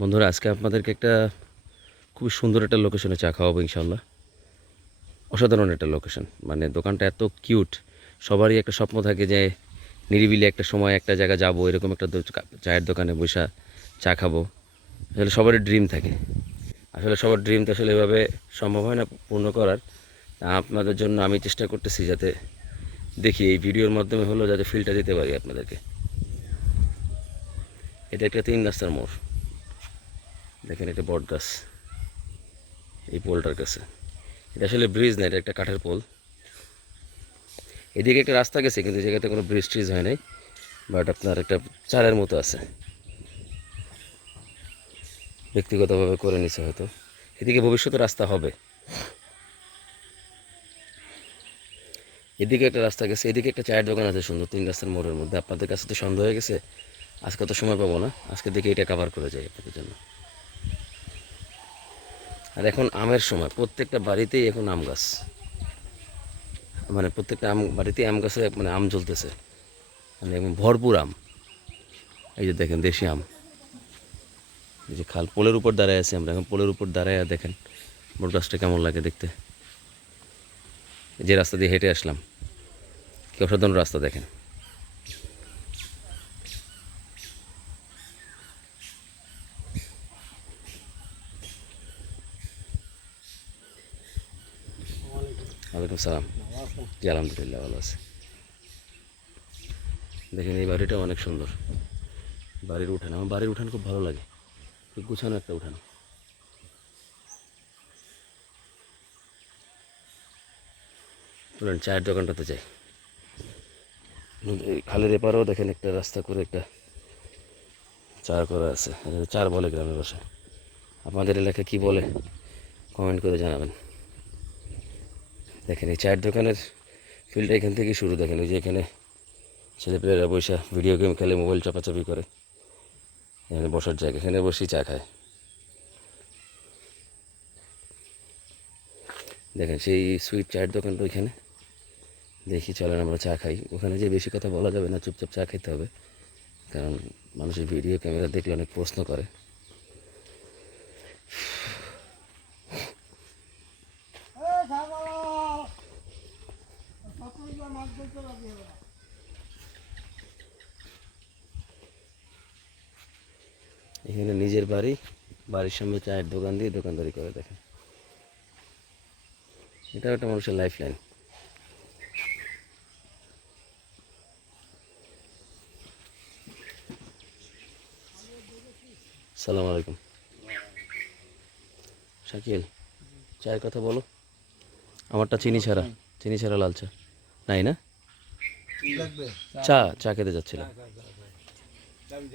বন্ধুরা, আজকে আপনাদেরকে একটা খুবই সুন্দর একটা লোকেশনে চা খাওয়াবো ইনশাল্লাহ অসাধারণ একটা লোকেশন মানে দোকানটা এত কিউট সবারই একটা স্বপ্ন থাকে যে নিরিবিলি একটা সময়, একটা জায়গা যাব, এরকম একটা চায়ের দোকানে বসা চা খাব। আসলে সবারই ড্রিম থাকে। আসলে সবার ড্রিম তো আসলে এভাবে সম্ভব হয় না পূর্ণ করার। আপনাদের জন্য আমি চেষ্টা করতেছি যাতে দেখি, এই ভিডিওর মাধ্যমে হলো যাতে ফিলটা দিতে পারি আপনাদেরকে। এটা একটা তিন রাস্তার মোড়। দেখেন একটা বট গাছ। এই পোলটার কাছে। এটা আসলে ব্রিজ না, এটা একটা কাঠের পোল। এদিকে একটা রাস্তা গেছে, কিন্তু জায়গাতে কোনো ব্রিজ ট্রিজ হয় নাই। বাট আপনার একটা চারের মতো আছে। ব্যক্তিগতভাবে করে নিছে হয়তো। এদিকে ভবিষ্যতে রাস্তা হবে। এদিকে একটা রাস্তা গেছে, এদিকে একটা চায়ের দোকান আছে সুন্দর, তিন রাস্তার মোড়ের মধ্যে। আপনাদের কাছে তো সন্দেহ হয়ে গেছে, আজকে তো সময় পাবো না। আজকে দেখে এটা কভার করে যাই আপনাদের জন্য। আর এখন আমের সময়, প্রত্যেকটা বাড়িতেই এখন আম গাছ। মানে প্রত্যেকটা আম বাড়িতেই আম গাছে মানে আম জ্বলতেছে। মানে একদম ভরপুর আম। এই যে দেখেন, দেশি আম। এই যে খাল, পোলের উপর দাঁড়ায় আছি আমরা। এখন পোলের উপর দাঁড়ায় দেখেন বট গাছটা কেমন লাগে দেখতে। যে রাস্তা দিয়ে হেঁটে আসলাম। কি অসাধারণ রাস্তা দেখেন। ওয়ালাইকুম সালাম। জি, আলহামদুলিল্লাহ, ভালো আছে। দেখেন, এই বাড়িটা অনেক সুন্দর। বাড়ির উঠান, আমার বাড়ির উঠান খুব ভালো লাগে। গুছানো একটা উঠান। চলেন, চায়ের দোকানটাতে যাই। খালের এপারেও দেখেন একটা রাস্তা করে একটা চার করা আছে। চার বলে গ্রামের ভাষায়। আপনাদের এলাকায় কী বলে কমেন্ট করে জানাবেন। দেখেন, এই চায়ের দোকানের ফিল্ডটা এখান থেকেই শুরু। দেখেন ওই যে এখানে ছেলেপেলেরা বসে ভিডিও গেম খেলে মোবাইল চাপাচাপি করে। এখানে বসার জায়গা, এখানে বসেই চা খায়। দেখেন, সেই সুইট চায়ের দোকানটা ওইখানে। দেখি, চলেন আমরা চা খাই। ওখানে যে বেশি কথা বলা যাবে না, চুপচাপ চা খেতে হবে। কারণ মানুষের ভিডিও ক্যামেরা দেখলে অনেক প্রশ্ন করে। এখানে নিজের বাড়ি, বাড়ির সামনে চায়ের দোকান দিয়ে দোকানদারি করে, দেখেন। এটাও একটা মানুষের লাইফ লাইন সালাম আলাইকুম। শাকিল, চায়ের কথা বলো। আমারটা চিনি ছাড়া চিনি ছাড়া লাল চা। নাই না? চা চা খেতে যাচ্ছিলাম।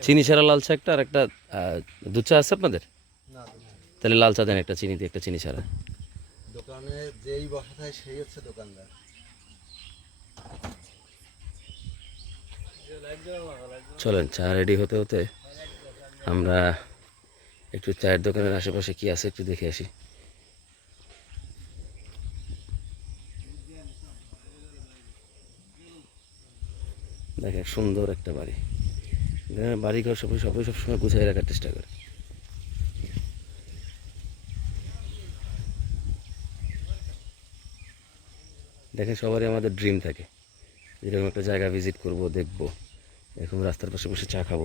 চিনি ছাড়া লাল চা একটা আর একটা দুধ চা আছে আপনাদের? তাহলে লাল চা দেন একটা চিনি দিয়ে একটা চিনি ছাড়া। দোকানে যেই বসা থাকে সেই হচ্ছে দোকানদার। চলেন চা রেডি হতে হতে আমরা একটু চায়ের দোকানের আশেপাশে কি আছে একটু দেখে আসি। দেখেন, সুন্দর একটা বাড়ি। গ্রামের বাড়িঘর সবাই সবাই সবসময় গুছিয়ে রাখার চেষ্টা করে। দেখেন, সবারই আমাদের ড্রিম থাকে। এরকম একটা জায়গা ভিজিট করব, দেখব। এরকম রাস্তার পাশে বসে চা খাব।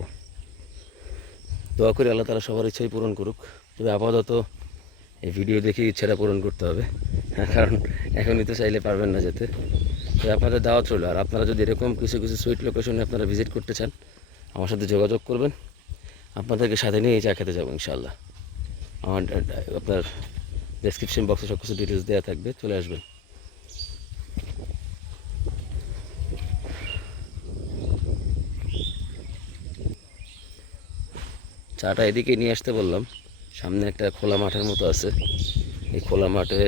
দোয়া করি আল্লাহ তালা সবার ইচ্ছাই পূরণ করুক। তবে আপাতত এই ভিডিও দেখে ইচ্ছাটা পূরণ করতে হবে। কারণ এখনই তো চাইলে পারবেন না যেতে। তবে আপনাদের দাওয়াত রইল আর আপনারা যদি এরকম কিছু কিছু সুইট লোকেশনে আপনারা ভিজিট করতে চান, আমার সাথে যোগাযোগ করবেন। আপনাদেরকে সাথে নিয়ে চা খেতে যাব ইনশাল্লাহ আমার, আপনার ডেসক্রিপশন বক্সে সব কিছু ডিটেলস দেওয়া থাকবে, চলে আসবেন। চাটা এদিকে নিয়ে আসতে বললাম। সামনে একটা খোলা মাঠের মতো আছে। এই খোলা মাঠে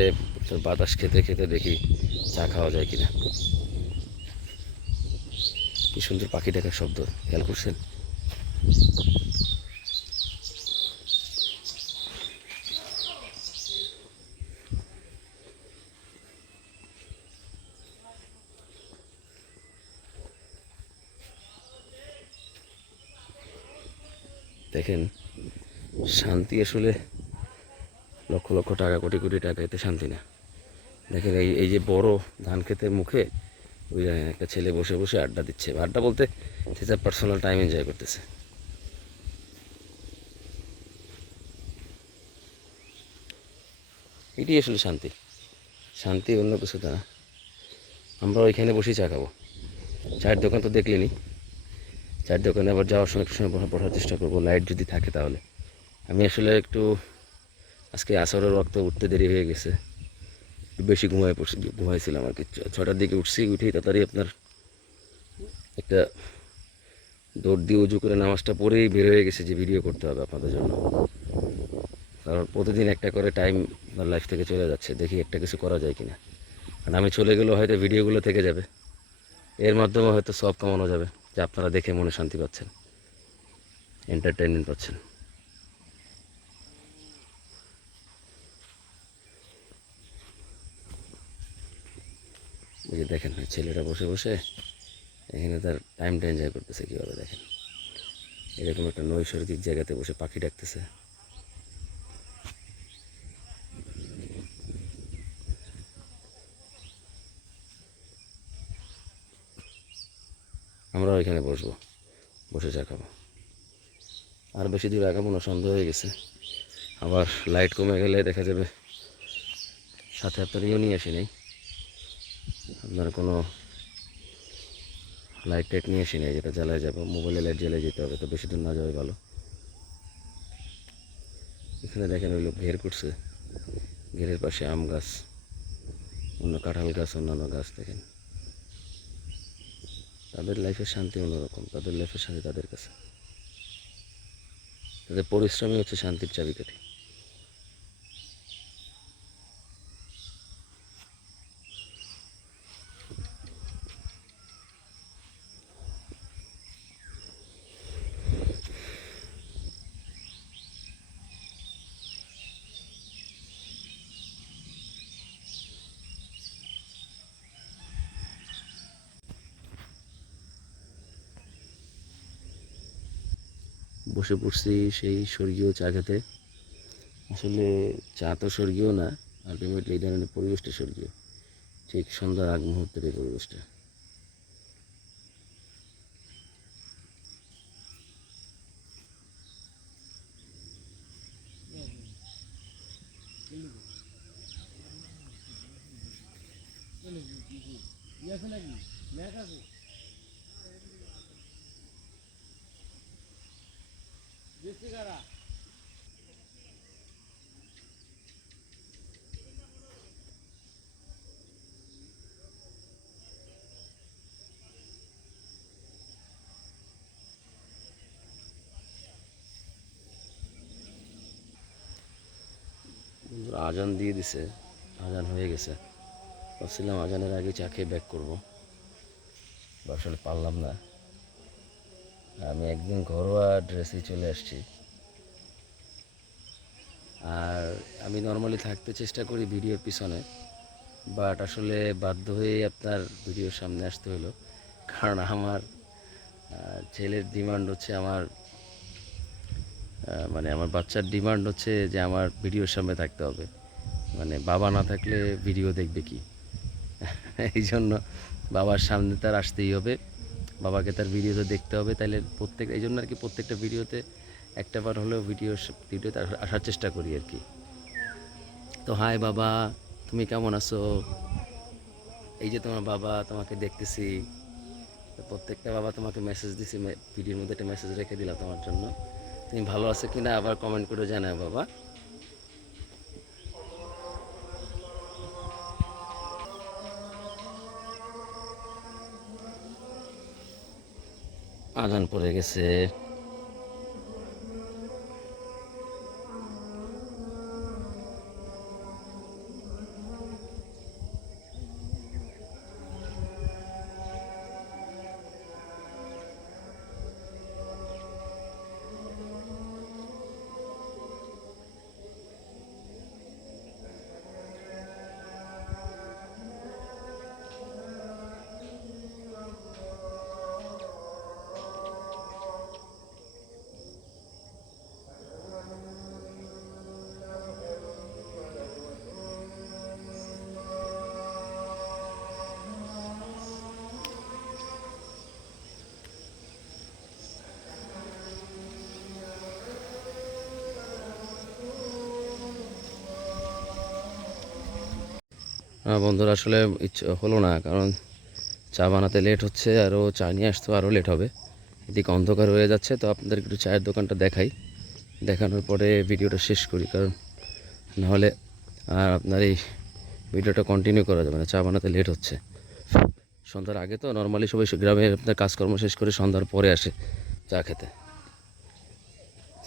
বাতাস খেতে খেতে দেখি চা খাওয়া যায় কিনা? কি সুন্দর পাখি দেখার শব্দ, খেয়াল করছেন? দেখেন, শান্তি আসলে লক্ষ লক্ষ টাকা, কোটি কোটি টাকা, এতে শান্তি না। দেখেন এই এই যে বড় ধান ক্ষেতের মুখে ওই একটা ছেলে বসে বসে আড্ডা দিচ্ছে। আড্ডা বলতে সে তার পার্সোনাল টাইম এনজয় করতেছে। এটি আসলে শান্তি। শান্তি অন্য কিছুতে না। আমরা ওইখানে বসেই চা খাব। চায়ের দোকান তো দেখলেনি। চায়ের দোকানে আবার যাওয়ার সময় একটু সময় বসার চেষ্টা করব লাইট যদি থাকে তাহলে। আমি আসলে একটু আজকে আসরের রক্ত উঠতে দেরি হয়ে গেছে। বেশি ঘুমায় পড়ছি, ঘুমাইছিলাম আর কি। ছটার দিকে উঠছি, উঠেই তাড়াতাড়ি আপনার একটা দৌড় দিয়ে উজু করে নামাজটা পরেই বের হয়ে গেছে যে ভিডিও করতে হবে আপনাদের জন্য। কারণ প্রতিদিন একটা করে টাইম আপনার লাইফ থেকে চলে যাচ্ছে, দেখি একটা কিছু করা যায় কিনা। আর আমি চলে গেলেও হয়তো ভিডিওগুলো থেকে যাবে। এর মাধ্যমে হয়তো সব কামানো যাবে, যে আপনারা দেখে মনে শান্তি পাচ্ছেন এন্টারটেনমেন্ট পাচ্ছেন। এই যে দেখেন ছেলেটা বসে বসে এখানে তার টাইমটা এনজয় করতেছে কীভাবে দেখেন। এরকম একটা নৈসর্গিক জায়গাতে বসে পাখি ডাকতেছে। আমরাও এখানে বসবো, বসে চা খাব। আর বেশি দূর আগাবো না, সন্ধ্যা হয়ে গেছে। আবার লাইট কমে গেলে দেখা যাবে সাথে আপনার ইও নিয়ে আসি নাই। আপনার কোনো লাইট টাইট নিয়ে আসি নাই, যেটা জ্বালায় যাব। মোবাইলে লাইট জ্বালিয়ে যেতে হবে, তো বেশি দূর না যাওয়াই ভালো। এখানে দেখেন ওই লোক ঘের করছে। ঘেরের পাশে আম গাছ, অন্য কাঁঠাল গাছ, অন্যান্য গাছ দেখেন। তাদের লাইফের শান্তি অন্যরকম, তাদের লাইফের শান্তি তাদের কাছে। তাদের পরিশ্রমই হচ্ছে শান্তির চাবিকাঠি। বসে পড়ছি সেই স্বর্গীয় চা খেতে। আসলে চা তো স্বর্গীয় না আলটিমেটলি এই ধরনের পরিবেশটা স্বর্গীয়। ঠিক সন্ধ্যার আগ মুহূর্তের এই পরিবেশটা। বন্ধুরা আজান দিয়ে দিছে, আজান হয়ে গেছে। ভাবছিলাম আজানের আগে চা খেয়ে ব্যাক করব। আসলে পারলাম না। আমি একদিন ঘরোয়া ড্রেসে চলে আসছি। আর আমি নর্মালি থাকতে চেষ্টা করি ভিডিওর পিছনে, বাট আসলে বাধ্য হয়ে আপনার ভিডিওর সামনে আসতে হলো। কারণ আমার ছেলের ডিমান্ড হচ্ছে আমার মানে আমার বাচ্চার ডিমান্ড হচ্ছে যে আমার ভিডিওর সামনে থাকতে হবে। মানে বাবা না থাকলে ভিডিও দেখবে কি? এই জন্য বাবার সামনে তার আসতেই হবে। বাবাকে তার ভিডিওতে দেখতে হবে তাহলে প্রত্যেক, এই জন্য আর কি প্রত্যেকটা ভিডিওতে একটা বার হলেও ভিডিও ভিডিওতে আসা- আসার চেষ্টা করি আর কি। তো হাই বাবা, তুমি কেমন আছো? এই যে তোমার বাবা তোমাকে দেখতেছি। প্রত্যেকটা বাবা তোমাকে মেসেজ দিছি ভিডিওর মধ্যে একটা মেসেজ রেখে দিলাম তোমার জন্য। তুমি ভালো আছো কিনা আবার কমেন্ট করে জানাও বাবা। আজান পড়ে গেছে। বন্ধুরা, আসলে ইচ্ছে হলো না, কারণ চা বানাতে লেট হচ্ছে আরও চা নিয়ে আসতেও আরও লেট হবে। এদিকে অন্ধকার হয়ে যাচ্ছে, তো আপনাদের একটু চায়ের দোকানটা দেখাই। দেখানোর পরে ভিডিওটা শেষ করি, কারণ নাহলে আর আপনার এই ভিডিওটা কন্টিনিউ করা যাবে না, চা বানাতে লেট হচ্ছে। সন্ধ্যার আগে তো নর্মালি সবাই গ্রামে আপনার কাজকর্ম শেষ করে সন্ধ্যার পরে আসে চা খেতে।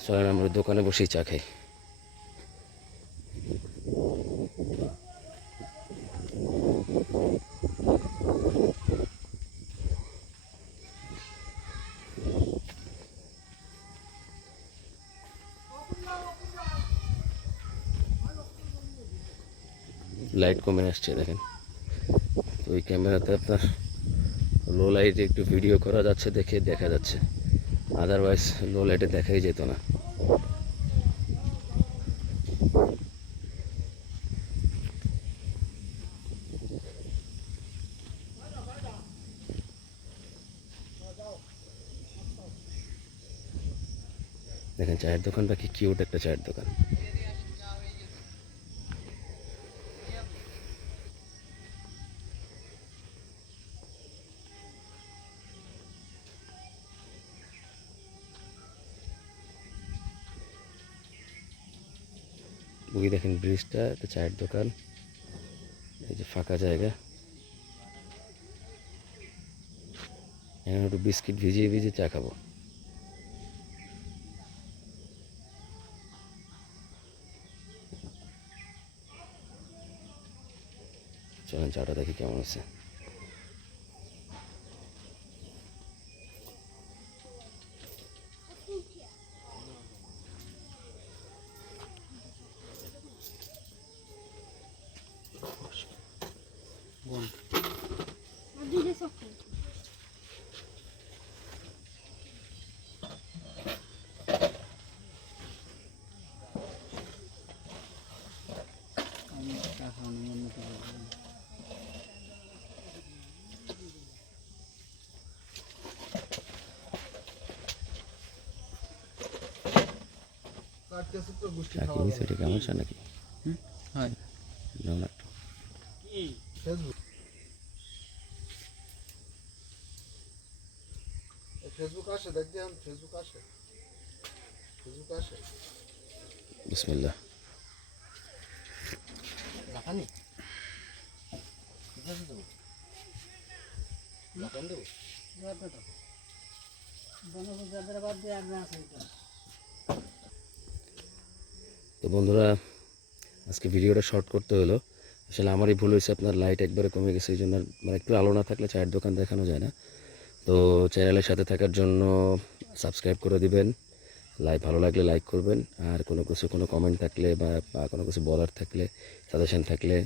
চলেন, আমরা দোকানে বসেই চা খাই। লাইট কমে আসছে, দেখেন। তো ওই ক্যামেরাতে আপনার লো লাইটে একটু ভিডিও করা যাচ্ছে, দেখে দেখা যাচ্ছে। আদারওয়াইজ লো লাইটে দেখাই যেত না। দেখেন, চায়ের দোকানটা কি কিউট একটা চায়ের দোকান। ওই দেখেন ব্রিজটা একটা চায়ের দোকান। এই যে ফাঁকা জায়গা। এখানে একটু বিস্কিট ভিজিয়ে ভিজিয়ে চা খাব। চলেন চাটা দেখি কেমন আছে কেমন নাকি? হয়। না একটু। ফেসবুক ফেসবুক আসে দেখ দিয়ে ফেসবুক আসে। ফেসবুক বিসমিল্লাহ। দেবো? তো বন্ধুরা, আজকে ভিডিওটা শর্ট করতে হলো। আসলে আমারই ভুল হয়েছে, আপনার লাইট একবারে কমে গেছে, এই জন্য মানে একটু আলো না থাকলে চায়ের দোকান দেখানো যায় না। তো চ্যানেলের সাথে থাকার জন্য সাবস্ক্রাইব করে দিবেন লাইক ভালো লাগলে লাইক করবেন, আর কোনো কিছু, কোনো কমেন্ট থাকলে বা কোনো কিছু বলার থাকলে সাজেশন থাকলে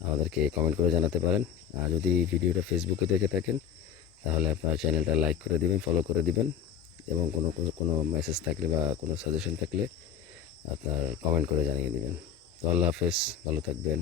আমাদেরকে কমেন্ট করে জানাতে পারেন। আর যদি ভিডিওটা ফেসবুকে দেখে থাকেন, তাহলে আপনার চ্যানেলটা লাইক করে দিবেন ফলো করে দিবেন, এবং কোনো- কোনো মেসেজ থাকলে বা কোনো সাজেশন থাকলে আপনার কমেন্ট করে জানিয়ে দেবেন। তো আল্লাহ হাফেজ ভালো থাকবেন।